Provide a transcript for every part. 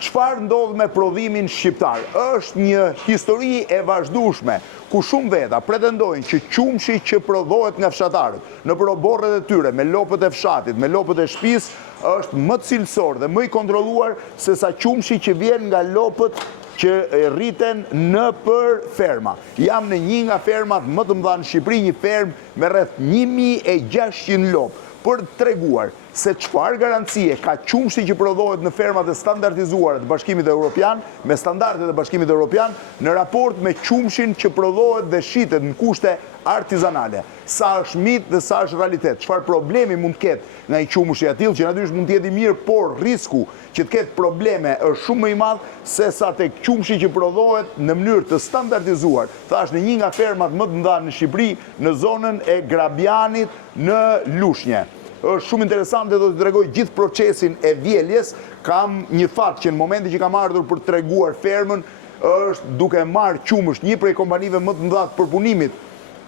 Çfarë ndodh me prodhimin shqiptar? Është një histori e vazhdueshme, ku shumë veta pretendojnë që qumshi që prodhohet nga fshatarët, në proborret e tyre, me lopët e fshatit, me lopët e shtëpisë, është më cilësor dhe më i kontrolluar se sa qumshi që vjen nga lopët që rriten në për ferma. Jam në një nga fermat më të mëdha në Shqipëri, një fermë me rreth 1600 lopë, për të treguar se çfarë garancie ka qumshi që prodhohet në fermat e standardizuara të Bashkimit Evropian, me standardet e Bashkimit Evropian, në raport me qumshin që prodhohet dhe shitet në kushte artizanale. Sa është mit dhe sa është realitet. Çfarë problemi mund të ketë nga i qumshi i tillë, që natyrisht mund të jetë i mirë, por risku që të ketë probleme është shumë më i madh se sa tek qumshi që prodhohet në mënyrë të standardizuar. Thash në një nga fermat më të mëdha në Shqipëri, në zonën e Grabianit në Lushnjë. Është shumë interesante, do të tregoj gjithë procesin e vjeljes. Kam një fakt që në momentin që kam ardhur për të treguar fermën, është duke marrë qumësht, një prej kompanive më të mëdha të përpunimit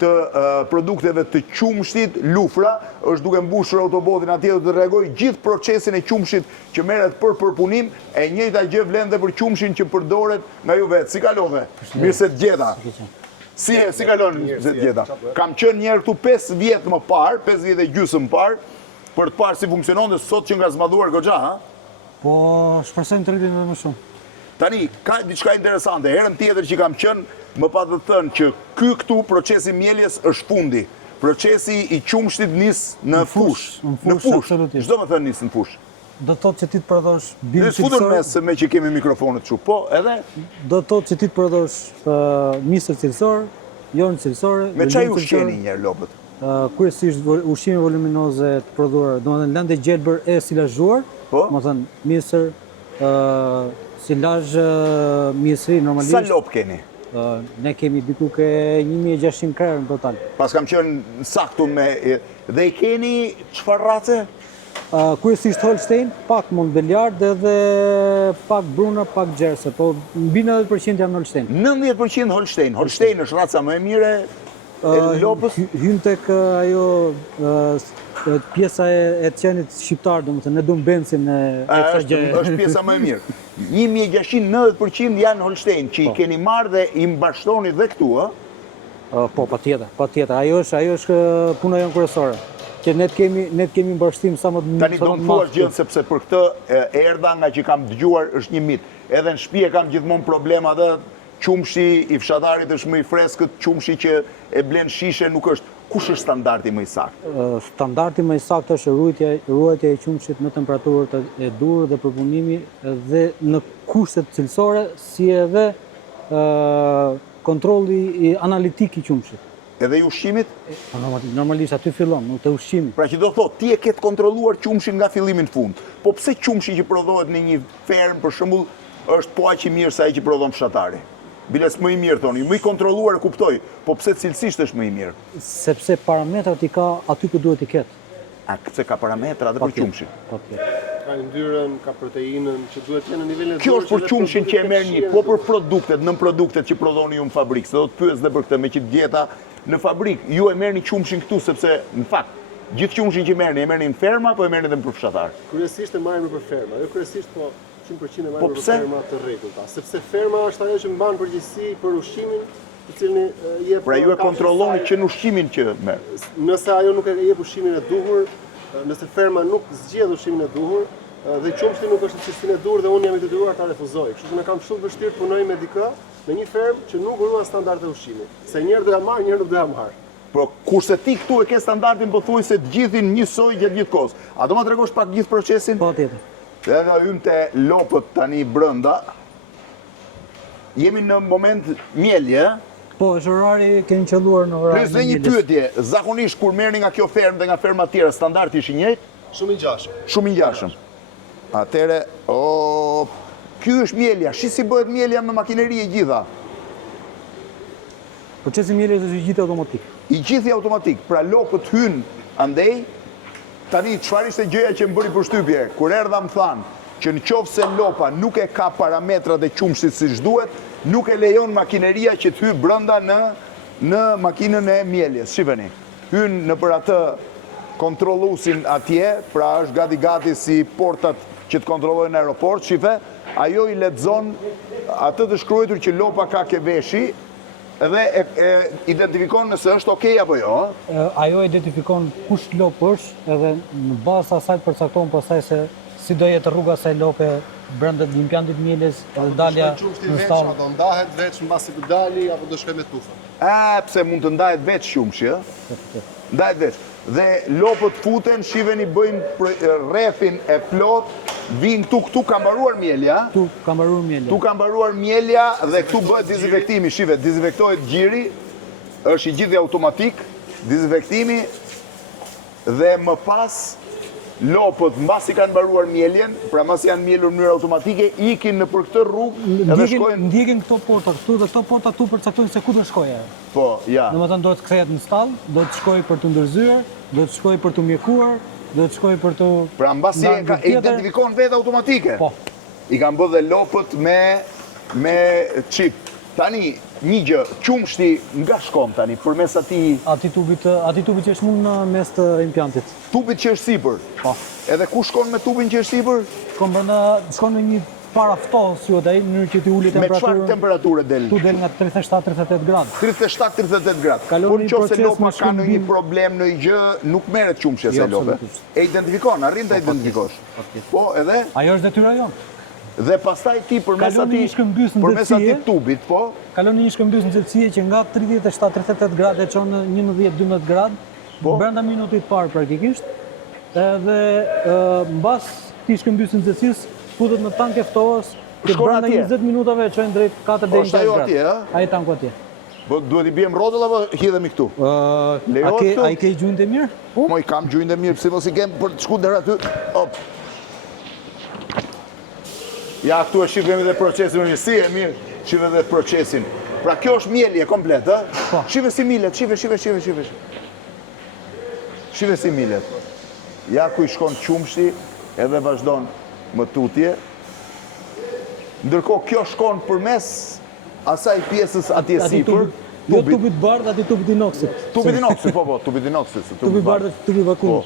të produkteve të qumshtit, Lufra, është duke mbushur autobotin atje, do të tregoj gjithë procesin e qumshit që merret për përpunim, e njëjta gjë vlen dhe për qumshin që përdoret nga ju vetë. Si kalove? Mirë se të gjeta. Si kalon se të gjeta? Kam qenë njerë këtu 5 vjet më parë, 5 vjet e gjysmë më parë, për të parë si funksionon dhe sot që nga zmadhuar goxha, ha? Po, shpresojmë të rritin edhe më shumë. Tani, ka diçka interesante. Herën tjetër që kam qenë, më pa të thënë që këtu procesi mjeljes është fundi. Procesi i qumshtit nis në fush. Në fush, absolutisht. Çdo më thënë nis në fush. Do të thotë që ti të prodhosh bimë cilësore. Futur mes me që kemi mikrofonet kështu. Po, edhe? Do të thotë që ti të prodhosh misër cilësor, jornë cilësore. Me çaj ushqeni njerë lopët? Kryesisht ushqime voluminoze të prodhuara, domethënë lëndë gjelbër e silazhuar, domethënë misër, silazh, misri normalisht. Sa lopë keni? Ne kemi diku ke 1600 krerë në total. Pas kam qenë saktu me... Dhe i keni çfarë race? Kryesisht Holstein, pak Montbéliard edhe pak Bruna, pak Jersey, po mbi 90% janë Holstein. 90% Holstein. Holstein është raca më e mire e lopës? Hyn tek ajo pjesa e qenit shqiptar, domethënë ne duam bencin e kësaj gjë. Është pjesa më e mirë. 1690% janë Holstein, që i keni marrë dhe i mbashtoni dhe këtu, ë? Po, patjetër. Ajo është puna jonë kryesore. Që ne të kemi mbashtim sa më të madh. Tani do më thuash gjë sepse për këtë erdha nga që kam dëgjuar është një mit. Edhe në shtëpi e kam gjithmonë problema dhe qumshi i fshatarit është më i freskët, qumshi që e blen shishe nuk është. Kush është standardi më i saktë? Standardi më i saktë është ruajtja e qumshit në temperaturët e durë dhe përpunimi dhe në kushtet cilësore, si edhe kontrolli analitik i qumshit. Edhe i ushqimit? Normalisht aty fillon, nuk të ushqimit. Pra që do thotë, ti e ketë kontrolluar qumshin nga fillimin fund. Po pse qumshi që prodhohet në një fermë, për shembull, është po aq i mirë sa ai që prodhon fshatari? Biles më i mirë, thoni, më i kontrolluar e kuptoj, po pse cilësisht është më i mirë? Sepse parametrat i ka aty ku duhet i ketë. A pse ka parametra dhe për qumshin? Ka yndyrën, ka proteinën, që duhet të jenë në nivelin e Kjo është për qumshin që e merr një, po për produktet, nën produktet që prodhoni ju në fabrikë, se do të pyes dhe për këtë me që dieta në fabrikë, ju e merrni qumshin këtu sepse në fakt gjithë qumshin që merrni, e merrni në ferma apo e merrni edhe për fshatar? Kryesisht e marrim për ferma, jo kryesisht po 100% e marrim për ferma të rregullta, sepse ferma është ajo që mban përgjegjësi për ushqimin, i cili jep. Pra ju e kontrolloni që në ushqimin që merr. Nëse ajo nuk e jep ushqimin e duhur, nëse ferma nuk zgjedh ushqimin e duhur, dhe qumshti nuk është në cilësinë e duhur dhe unë jam i detyruar ta refuzoj. Kështu që ne kam shumë vështirë punoj me dikë në një fermë që nuk ruan standardet e ushqimit. Se njëherë do ja marr, njëherë nuk do ja marr. Po kurse ti këtu e ke standardin pothuajse të gjithin njësoj gjatë gjithë kohës. A do ma tregosh pak gjithë procesin? Po, tjetër. Dhe nga hymte lopët tani brenda. Jemi në moment mjelje, Po, është orari keni qelluar në orarin. Dhe një pyetje, zakonisht kur merrni nga kjo fermë dhe nga ferma tjera, standardi është i njëjtë? Shumë i ngjashëm. Shumë i ngjashëm. Atëre, ky është mjelja. Shi si bëhet mjelja me makineri e gjitha. Procesi mjeljes është i gjithë automatik. I gjithë automatik. Pra lopët hyn andej. Tani çfarë ishte gjëja që më bëri përshtypje? Kur erdha më thanë që në qoftë se lopa nuk e ka parametrat e qumshtit siç duhet, nuk e lejon makineria që të hyjë brenda në makinën e mjeljes. Shifeni. Hyn në për atë kontrolluesin atje, pra është gati si portat që të kontrollojnë në aeroport, shife, ajo i lexon atë të shkruar që lopa ka ke veshi dhe e identifikon nëse është okay apo jo. Ajo identifikon kush lop është edhe në bazë asaj përcakton pastaj se si do jetë rruga saj lope brenda impjantit mieles edhe dalja në stall. Do ndahet veç mbasi të dali apo do shkoj me tufën. Pse mund të ndahet veç qumshi, ndahet veç. Dhe lopët futen, shiveni bëjnë rrethin e plot, vinë këtu ka mbaruar mielja. Tu ka mbaruar mielja. Tu ka mbaruar mielja dhe këtu bëhet dezinfektimi, shive, dezinfektohet gjiri, është i gjithë automatik, dezinfektimi dhe më pas lopët mbasi kanë mbaruar mieljen, pra mbasi janë mielur në mënyrë automatike, ikin në për këtë rrugë edhe shkojnë. Ndjekin këto porta këtu dhe këto porta tu përcaktojnë se ku do shkojë. Po, ja. Domethënë do të kthehet në stall, do të shkojë për të ndërzyer, do të shkojë për të mjekuar, do të shkojë për të. Pra mbasi e identifikon vetë automatike. Po. I kanë bërë dhe lopët me chip. Tani, një gjë, qumshti nga shkon tani, përmes atij Ati tubit që është mund në mes të impjantit. tubit që është sipër. Po. Edhe ku shkon me tubin që është sipër? Shkon në një paraftos, si ai, në mënyrë që ti uli Me çfarë temperaturën. temperature del? Tu del nga 37-38 gradë. 37-38 gradë. Kalon Por një nëse proces lopa me ka në një shkëmbim. problem, në një gjë, nuk merret qumshja se Jo, lope. absolutisht. E identifikon, arrin ta identifikosh. Po, edhe Ajo është detyra jonë. dhe pastaj ti përmes Kalon një shkëmbys në përmes nxehtësie. atij tubit, po, Kalon një shkëmbys nxehtësie që nga 37-38 gradë e çon në 11-12 gradë, Po. brenda minutit parë praktikisht. Edhe mbas këtij shkëmbysë nxehtësisë futet në tank e ftohës, që Shkon brenda atje. 20 minutave e çojnë drejt 4 deri në është 6 ajo gradë. atje, ë? Ai tanku atje. Po duhet i bjem rrotull apo hidhemi këtu? Lejohet këtu? A i ke gjujnë të mirë? Mo i kam gjujnë dhe mirë, pse mos i kem për të shku deri aty. Op. Ja, këtu e shifemi dhe procesin mirë. Si e mirë, shive dhe procesin. Pra kjo është mielje komplet, ë? Po. Shive si milet, shive. Shive si milet. Ja ku i shkon qumshi edhe vazhdon më tutje. Ndërkohë kjo shkon përmes asaj pjesës atje sipër, Jo tubit bardh, ati tubit inoksit. tubit inoksit, po, tubit inoksit. se Tubit bardh dhe tubit Po. vakumit.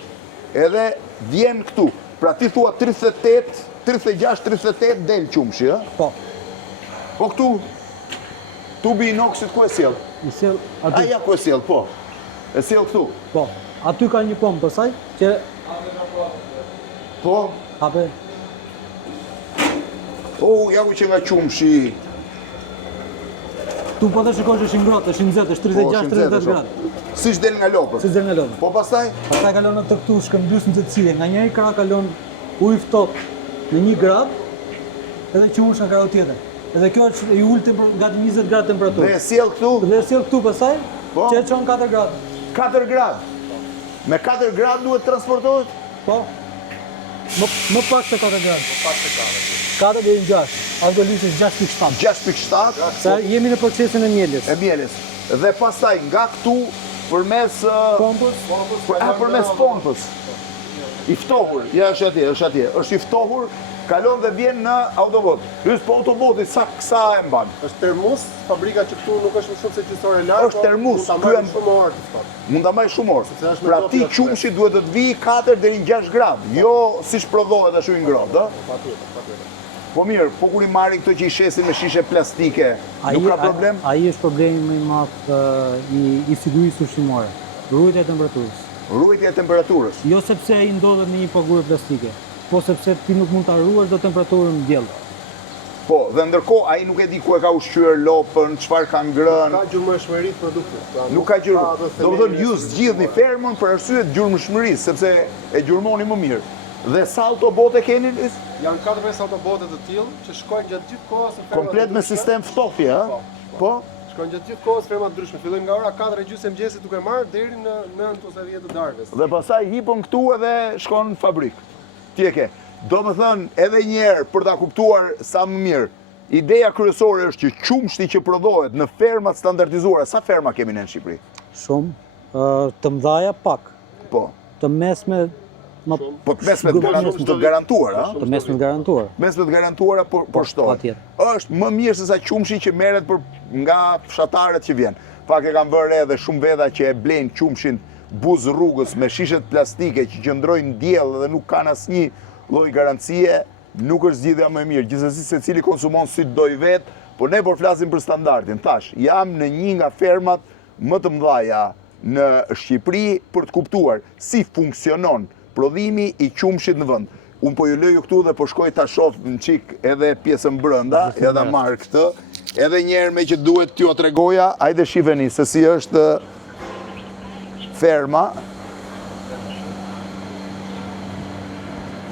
Edhe vjen këtu. Pra ti thua 36, 38 del qumshi, ë? Po. Po këtu tubi inoksit ku e sjell? I sjell aty. Aja ku e sjell, po. E sjell këtu. Po. Aty ka një pompë pasaj që Po. hape. Ja ku që nga qumshi. Tu po të shikosh është i ngrohtë, është i nxehtë, është 36-38 gradë. Siç del nga lopët. Si zërë në lopë. Po pastaj Pastaj kalon në të këtu shkëmbys nxehtësie. Nga njëri krah kalon ujë ftohtë në 1 gradë, edhe quhesh në krahun tjetër. Edhe kjo është i ulët gati 20 gradë temperaturë. dhe e sjell këtu Dhe sjell këtu pastaj, Po. që e çon 4 gradë. 4 gradë. Me 4 gradë duhet transportohet? Po. Më pak se 4 gradë. 4 deri në 6. Alkoholisht 6.7. 6.7 Sa jemi në procesin e mieljes. e mieles. Dhe pastaj nga këtu përmes Pompës. përmes pompës. I ftohur, ja është atje. Është i ftohur, kalon dhe vjen në autobot. Hys po autoboti sa e mban. Është termos, fabrika që këtu nuk është më shumë se qytetore larg. Është termos, mund ta ky marrë e- shumë orë të thotë. Mund ta marrë shumë orë. Sepse është me Pra topi ti aty. qumshi duhet të të vijë 4 deri në 6 gradë, jo siç prodhohet ashtu i ngrohtë, ë? Patjetër. Po mirë, po kur i marrin këto që i shesin me shishe plastike, nuk ka problem? Ai është problemi më i madh i sigurisë ushqimore. Ruajtja e temperaturës. Ruajtja e temperaturës. Jo sepse ai ndodhet në një paguar plastike, po sepse ti nuk mund ta ruash do temperaturën në diell. Po, dhe ndërkohë ai nuk e di ku e ka ushqyer lopën, çfarë ka ngrënë. Ka gjurmëshmëri të produktit. Pra, Nuk ka gjurmë. atë Do të thonë themelin ju e- zgjidhni fermën për arsye të gjurmëshmërisë, sepse e gjurmoni më mirë. Dhe sa autobote keni? Janë 4-5 autobote të tillë që shkojnë gjatë gjithë kohës në ferma. Komplet të me ndryshme. sistem ftohje, ë? Po? Shkojnë gjatë gjithë kohës ferma të ndryshme. Fillojmë nga ora 4:30 mëngjesit duke marrë deri në 9 ose 10 të darkës. Dhe pastaj hipën këtu edhe shkon në fabrikë. Ti e ke. Do më thënë edhe njerë për ta kuptuar sa më mirë, ideja kryesore është që qumshti që prodhohet në fermat standardizuara, sa ferma kemi ne në Shqipëri? Shumë, të mëdhaja pak, Po. të mesme Po të mesme të garantuara, të mesme të garantuar. mesme të garantuara por shtohet. patjetër. Është më mirë se sa qumshi që merret nga fshatarët që vjen. Pak e kanë bërë edhe shumë veta që e blejnë qumshin buzë rrugës me shishet plastike që qëndrojnë në diell dhe nuk kanë asnjë lloj garancie, nuk është zgjidhja më e mirë. Gjithsesi secili konsumon si doj vetë, por ne por flasim për standardin. Thash, jam në një nga fermat më të mëdhaja në Shqipëri për të kuptuar si funksionon prodhimi i qumshit në vend. Unë po ju lëju këtu dhe po shkoj ta shoh në çik edhe pjesën brenda, ja ta marr këtë. Edhe njerë me që duhet t'ju tregoja, hajde shifeni se si është ferma.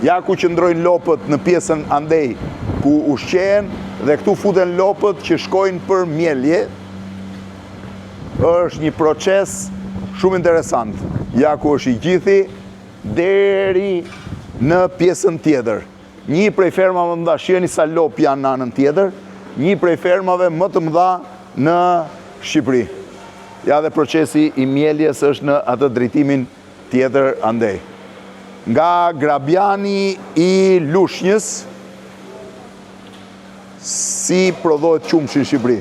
Ja ku qëndrojnë lopët në pjesën andej ku ushqehen dhe këtu futen lopët që shkojnë për mjelje. Është një proces shumë interesant. Ja ku është i gjithi deri në pjesën tjetër. Një prej fermave më mëdha, shiheni sa lop janë në anën tjetër, një prej fermave më të mëdha në Shqipëri. Ja dhe procesi i mjeljes është në atë drejtimin tjetër andej. Nga Grabjani i Lushnjës, si prodhohet qumshi në Shqipëri.